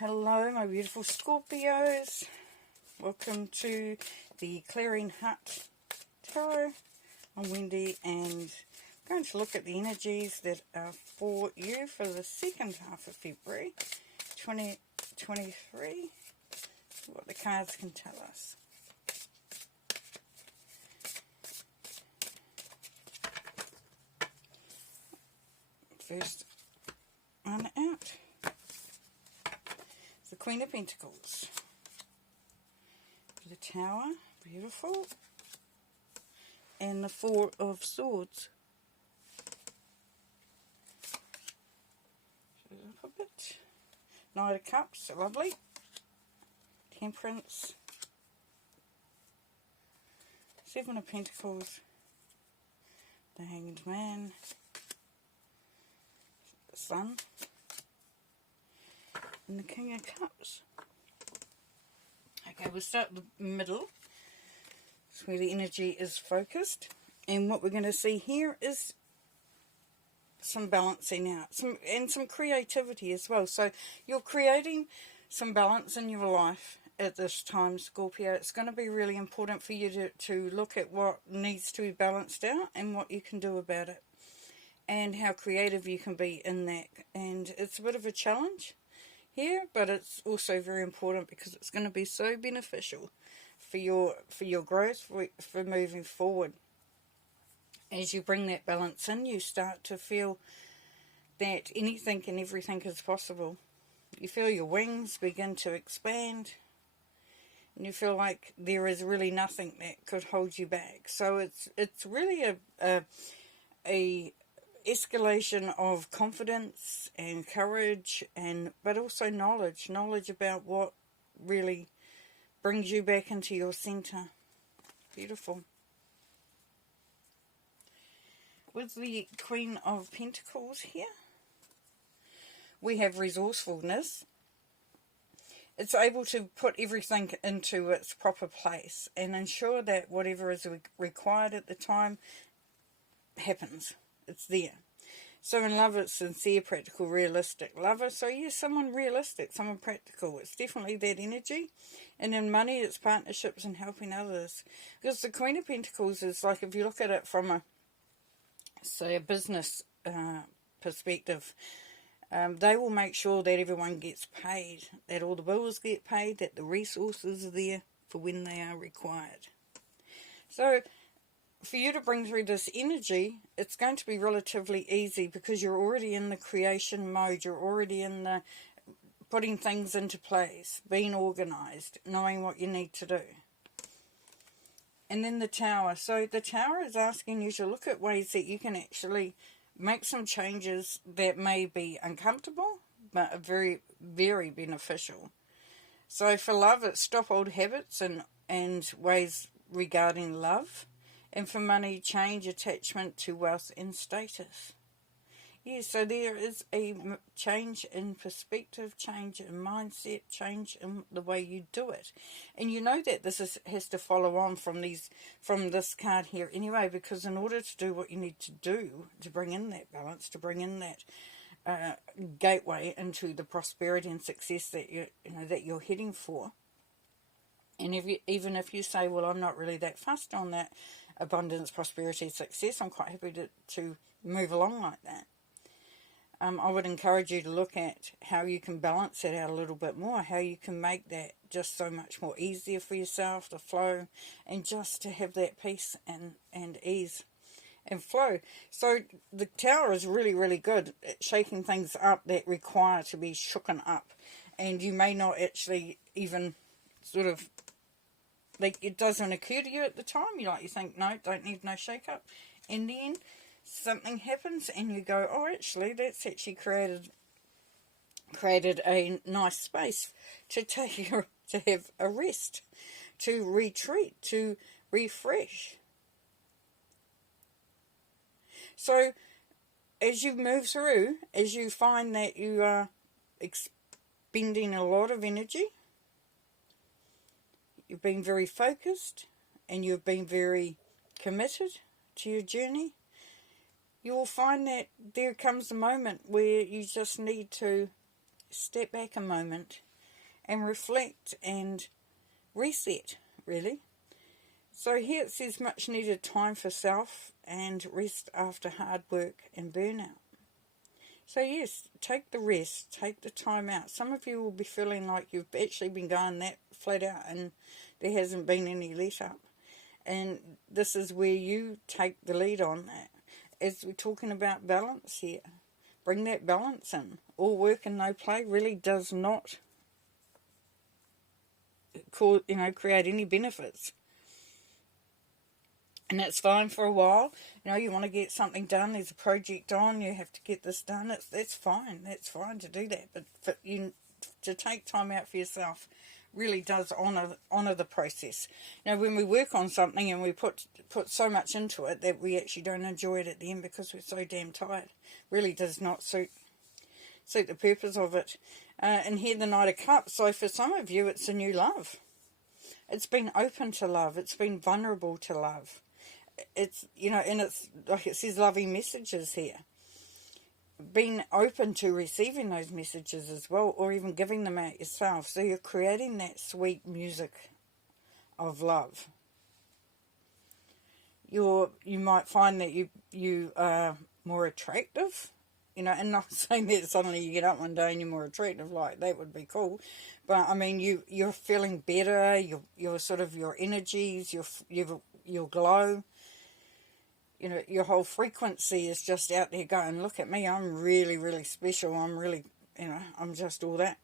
Hello my beautiful Scorpios, welcome to the Clearing Hut Tarot. I'm Wendy and I'm going to look at the energies that are for you for the second half of February 2023, see what the cards can tell us. First one out. The Queen of Pentacles, the Tower, beautiful, and the Four of Swords. Show it up a bit. Knight of Cups, lovely. Temperance. Seven of Pentacles. The Hanged Man. The Sun. And the King of Cups. Okay, we'll start in the middle. That's where the energy is focused. And what we're going to see here is some balancing out. Some creativity as well. So you're creating some balance in your life at this time, Scorpio. It's going to be really important for you to look at what needs to be balanced out and what you can do about it. And how creative you can be in that. And it's a bit of a challenge here, but it's also very important because it's going to be so beneficial for your growth, for moving forward. As you bring that balance in, you start to feel that anything and everything is possible. You feel your wings begin to expand, and you feel like there is really nothing that could hold you back. So it's really a escalation of confidence and courage, but also knowledge about what really brings you back into your center. Beautiful. With the Queen of Pentacles here, we have resourcefulness. It's able to put everything into its proper place and ensure that whatever is required at the time happens. It's there. So in love, it's sincere, practical, realistic. Lover, so yes, someone realistic, someone practical. It's definitely that energy. And in money, it's partnerships and helping others. Because the Queen of Pentacles is like, if you look at it from a business perspective, they will make sure that everyone gets paid, that all the bills get paid, that the resources are there for when they are required. So for you to bring through this energy, it's going to be relatively easy because you're already in the creation mode. You're already in the putting things into place, being organized, knowing what you need to do. And then the Tower. So the Tower is asking you to look at ways that you can actually make some changes that may be uncomfortable, but are very, very beneficial. So for love, it's stop old habits and ways regarding love. And for money, change attachment to wealth and status. Yeah, so there is a change in perspective, change in mindset, change in the way you do it. And you know that this has to follow on from this card here anyway, because in order to do what you need to do, to bring in that balance, to bring in that gateway into the prosperity and success that you're heading for. And even if you say, well, I'm not really that fussed on that abundance, prosperity, success, I'm quite happy to move along like that. I would encourage you to look at how you can balance it out a little bit more, how you can make that just so much more easier for yourself to flow, and just to have that peace and ease and flow. So the Tower is really, really good at shaking things up that require to be shooken up. And you may not actually even sort of, like, it doesn't occur to you at the time. You think, no, don't need no shake up. And then something happens and you go, oh, actually, that's actually created a nice space to have a rest, to retreat, to refresh. So as you move through, as you find that you are expending a lot of energy, you've been very focused and you've been very committed to your journey, you will find that there comes a moment where you just need to step back a moment and reflect and reset, really. So here it says much needed time for self and rest after hard work and burnout. So yes, take the rest, take the time out. Some of you will be feeling like you've actually been going that flat out and there hasn't been any let up. And this is where you take the lead on that. As we're talking about balance here, bring that balance in. All work and no play really does not create any benefits. And that's fine for a while. You want to get something done. There's a project on. You have to get this done. That's fine. That's fine to do that. But for you to take time out for yourself really does honour the process. When we work on something and we put so much into it that we actually don't enjoy it at the end because we're so damn tired, really does not suit the purpose of it. And here the Knight of Cups. So for some of you, it's a new love. It's been open to love. It's been vulnerable to love. It's, and it's like it says loving messages here. Being open to receiving those messages as well, or even giving them out yourself. So you're creating that sweet music of love. You might find that you are more attractive, and not saying that suddenly you get up one day and you're more attractive, like that would be cool. But I mean, you're feeling better. Your sort of your energies, your glow. Your whole frequency is just out there going, look at me, I'm really, really special, I'm really, I'm just all that.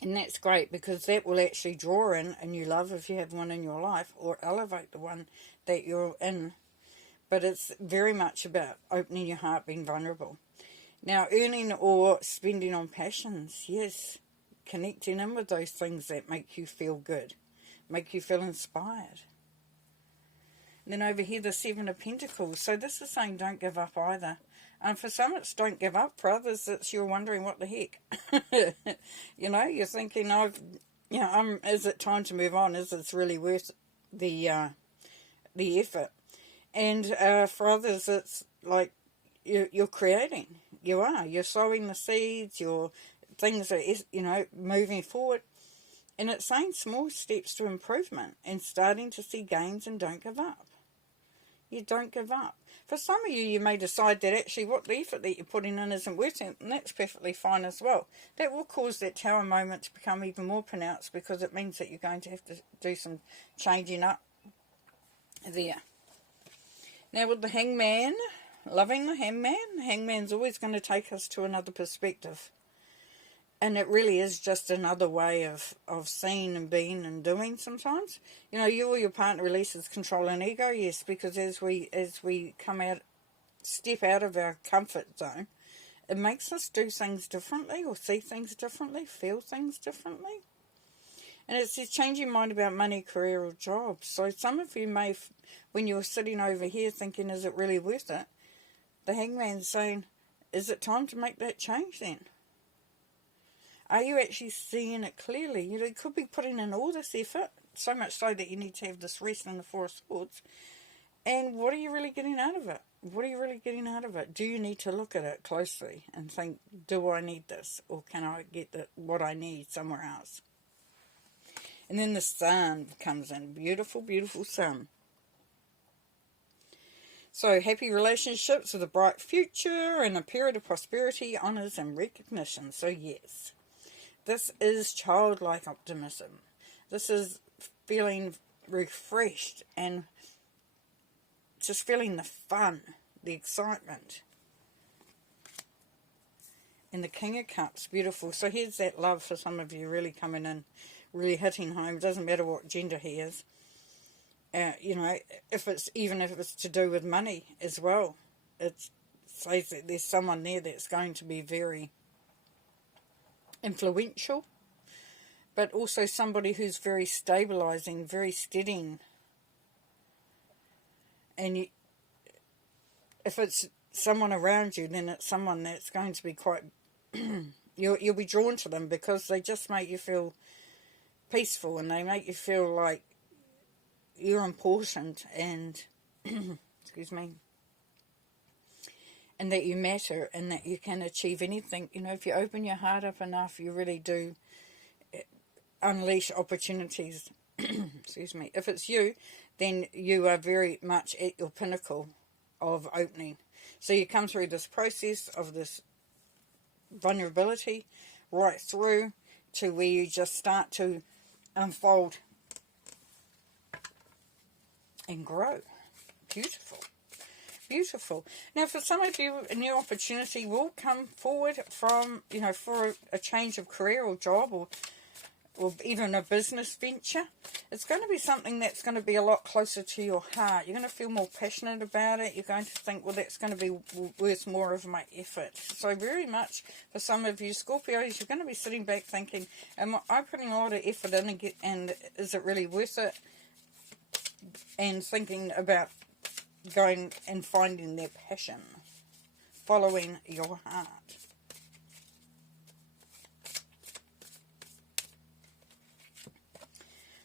And that's great, because that will actually draw in a new love if you have one in your life, or elevate the one that you're in. But it's very much about opening your heart, being vulnerable. Now, earning or spending on passions, yes, connecting in with those things that make you feel good, make you feel inspired. Then over here, the Seven of Pentacles. So this is saying don't give up either. For some, it's don't give up. For others, it's you're wondering what the heck. You're thinking, is it time to move on? Is it really worth the effort? And for others, it's like you're creating. You're sowing the seeds. Things are, moving forward. And it's saying small steps to improvement and starting to see gains, and don't give up. You don't give up. For some of you, you may decide that actually what the effort that you're putting in isn't worth it, and that's perfectly fine as well. That will cause that tower moment to become even more pronounced, because it means that you're going to have to do some changing up there. Now with the Hangman, loving the Hangman's always going to take us to another perspective. And it really is just another way of seeing and being and doing sometimes. You or your partner releases control and ego, yes, because as we step out of our comfort zone, it makes us do things differently, or see things differently, feel things differently. And it says change your mind about money, career or job. So some of you may, when you're sitting over here thinking, is it really worth it? The Hangman's saying, is it time to make that change then? Are you actually seeing it clearly? You could be putting in all this effort, so much so that you need to have this rest in the Four of Swords. And what are you really getting out of it? What are you really getting out of it? Do you need to look at it closely and think, do I need this? Or can I get what I need somewhere else? And then the Sun comes in. Beautiful, beautiful Sun. So, happy relationships with a bright future and a period of prosperity, honours and recognition. So, yes. This is childlike optimism. This is feeling refreshed and just feeling the fun, the excitement. And the King of Cups, beautiful. So here's that love for some of you really coming in, really hitting home. Doesn't matter what gender he is. If it's to do with money as well. It says that there's someone there that's going to be very influential, but also somebody who's very stabilizing, very steadying. And if it's someone around you, then it's someone that's going to be quite you'll be drawn to them, because they just make you feel peaceful, and they make you feel like you're important, and excuse me, and that you matter, and that you can achieve anything. If you open your heart up enough, you really do unleash opportunities. Excuse me. If it's you, then you are very much at your pinnacle of opening. So you come through this process of this vulnerability right through to where you just start to unfold and grow. Beautiful. Beautiful. Now, for some of you, a new opportunity will come forward from, for a change of career or job or even a business venture. It's going to be something that's going to be a lot closer to your heart. You're going to feel more passionate about it. You're going to think, well, that's going to be worth more of my effort. So very much for some of you Scorpios, you're going to be sitting back thinking, am I putting a lot of effort in and is it really worth it? And thinking about going and finding their passion, following your heart.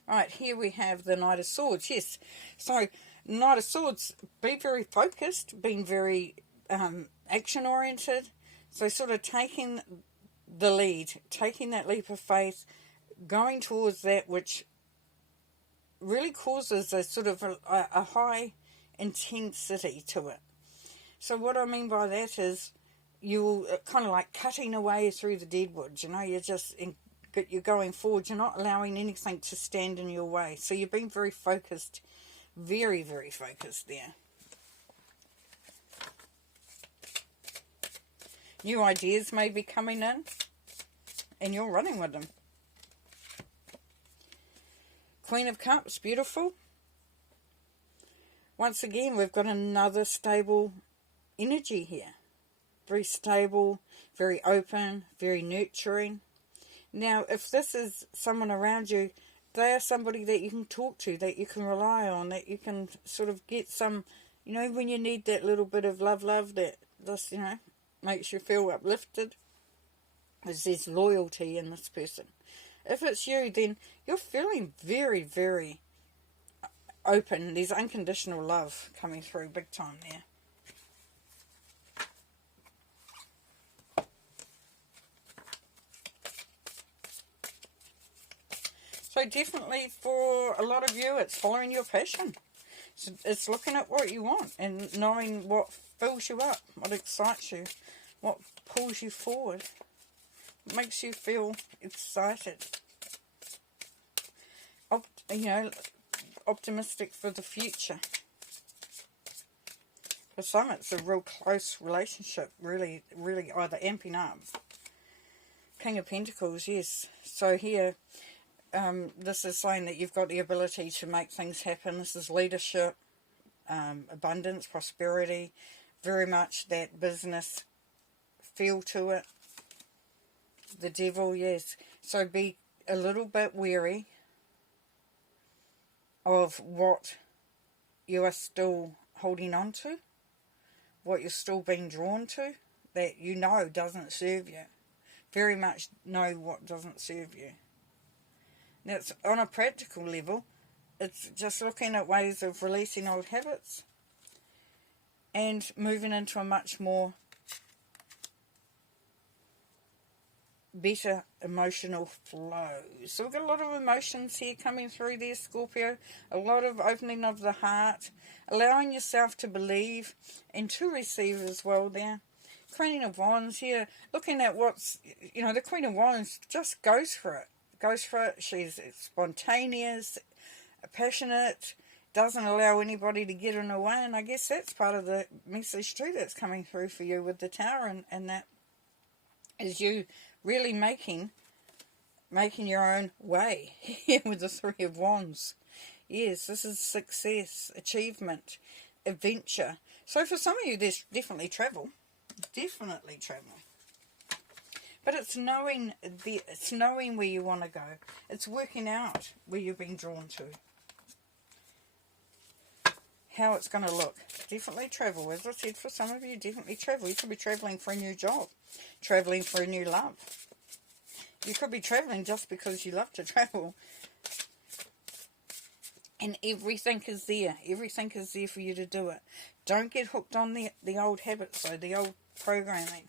Right, here we have the Knight of Swords. Yes, so Knight of Swords, be very focused, being very action-oriented. So sort of taking the lead, taking that leap of faith, going towards that which really causes a sort of a high intensity to it. So what I mean by that is you're kind of like cutting away through the deadwood. You're just you're going forward. You're not allowing anything to stand in your way. So you're being very focused, very, very focused there. New ideas may be coming in, and you're running with them. Queen of Cups, beautiful. Once again, we've got another stable energy here. Very stable, very open, very nurturing. Now, if this is someone around you, they are somebody that you can talk to, that you can rely on, that you can sort of get some, when you need that little bit of love that just, makes you feel uplifted. There's loyalty in this person. If it's you, then you're feeling very, very open. There's unconditional love coming through big time there. So definitely for a lot of you, it's following your passion. It's looking at what you want and knowing what fills you up, what excites you, what pulls you forward, makes you feel excited. Optimistic for the future. For some, it's a real close relationship, really, really either amping up. King of Pentacles, yes. So here, this is saying that you've got the ability to make things happen. This is leadership, abundance, prosperity, very much that business feel to it. The Devil, yes. So be a little bit wary of what you are still holding on to, what you're still being drawn to, that doesn't serve you. Very much know what doesn't serve you. That's on a practical level. It's just looking at ways of releasing old habits and moving into a much more better emotional flow. So we've got a lot of emotions here coming through there, Scorpio. A lot of opening of the heart, allowing yourself to believe and to receive as well there. Queen of Wands here, looking at what's, the Queen of Wands just goes for it. She's spontaneous, passionate, doesn't allow anybody to get in her way, and I guess that's part of the message too that's coming through for you with the Tower, and that is you really making your own way here with the Three of Wands. Yes, this is success, achievement, adventure. So for some of you, there's definitely travel. But it's knowing where you want to go. It's working out where you're being drawn to. How it's going to look. Definitely travel. As I said, for some of you, definitely travel. You could be traveling for a new job. Traveling for a new love. You could be traveling just because you love to travel. And everything is there. Everything is there for you to do it. Don't get hooked on the old habits, though. The old programming.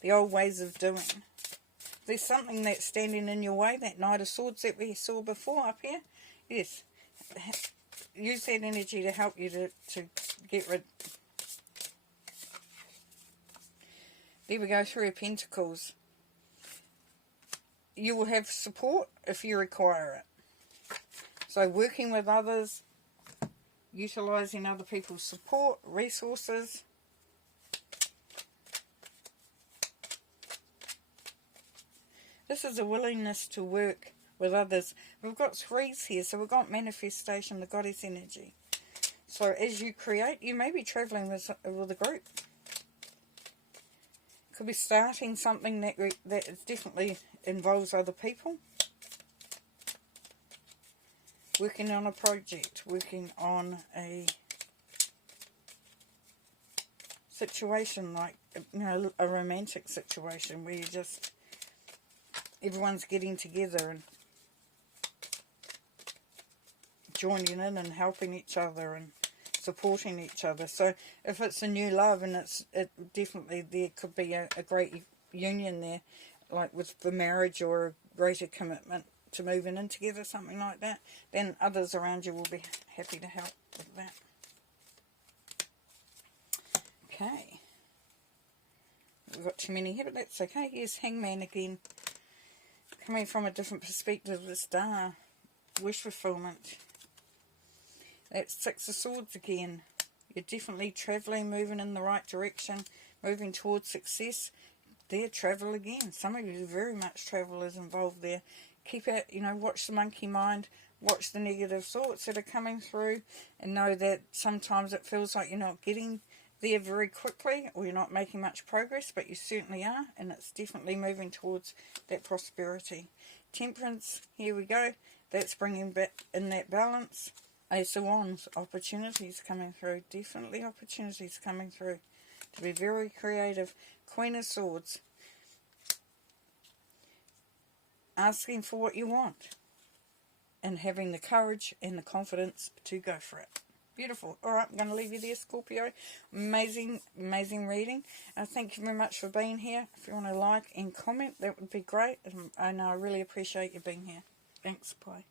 The old ways of doing. there's something that's standing in your way, that Knight of Swords that we saw before up here, yes, use that energy to help you to get rid. There we go, Three of Pentacles. You will have support if you require it. So working with others, utilising other people's support, resources. This is a willingness to work with others. We've got threes here, so we've got manifestation, the goddess energy. So as you create, you may be travelling with a group. Could be starting something that definitely involves other people. Working on a project, working on a situation like, you know, a romantic situation where you just, everyone's getting together and joining in and helping each other and supporting each other. So if it's a new love, and it definitely, there could be a great union there, like with the marriage or a greater commitment to moving in together, something like that, then others around you will be happy to help with that. Okay. We've got too many here, but that's okay. Here's Hangman again. Coming from a different perspective, the Star. Wish fulfillment. That's Six of Swords again. You're definitely travelling, moving in the right direction, moving towards success. There, travel again. Some of you, very much travel is involved there. Keep it, you know, watch the monkey mind, watch the negative thoughts that are coming through, and know that sometimes it feels like you're not getting there very quickly, or you're not making much progress, but you certainly are, and it's definitely moving towards that prosperity. Temperance, here we go. That's bringing back in that balance. Ace of Wands, opportunities coming through, definitely opportunities coming through. To be very creative. Queen of Swords. Asking for what you want. And having the courage and the confidence to go for it. Beautiful. Alright, I'm going to leave you there, Scorpio. Amazing, amazing reading. Thank you very much for being here. If you want to like and comment, that would be great. And I really appreciate you being here. Thanks, bye.